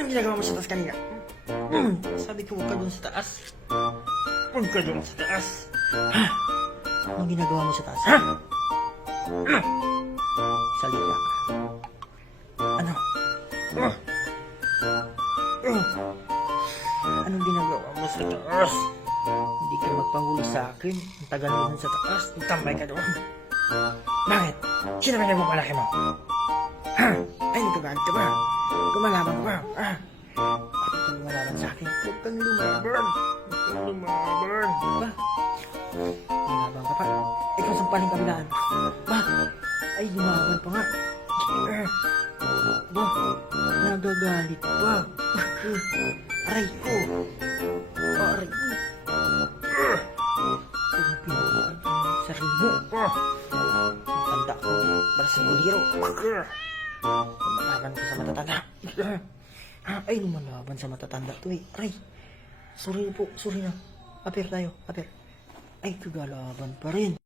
Anong ginagawa mo sa taas kanina? Sabi ko, huwag ka dun sa taas. Huwag ka dun sa taas. Ha? Anong ginagawa mo sa taas? Ha? Salita ka. Ano? Anong ginagawa mo sa taas? Hindi ka magpahuli sa akin. Ang tagal mo dun sa taas. Tambay ka doon. Bakit? Sino ba nagmapalaki mo? Ha? Ay, nagkagalit ka ba? Gumalaban ka ba? Ha? Bakit ka lumalaban sa akin? Huwag kang lumaban. Huwag kang lumaban. Ba? Lumaban ka pa? Ikaw sampaling kabilaan. Ba? Ay, lumaban pa nga. Ba? Nagagalit pa. Aray ko. Aray ko. Kung pinulaan ang sarili mo. Tanda ko. Balasang guliro. Lumalaban ko sa matatanda. Ay, lumalaban sa matatanda to eh. Aray. Sorry po. Sorry na. Apir tayo. Apir. Ay, kagalaban pa rin.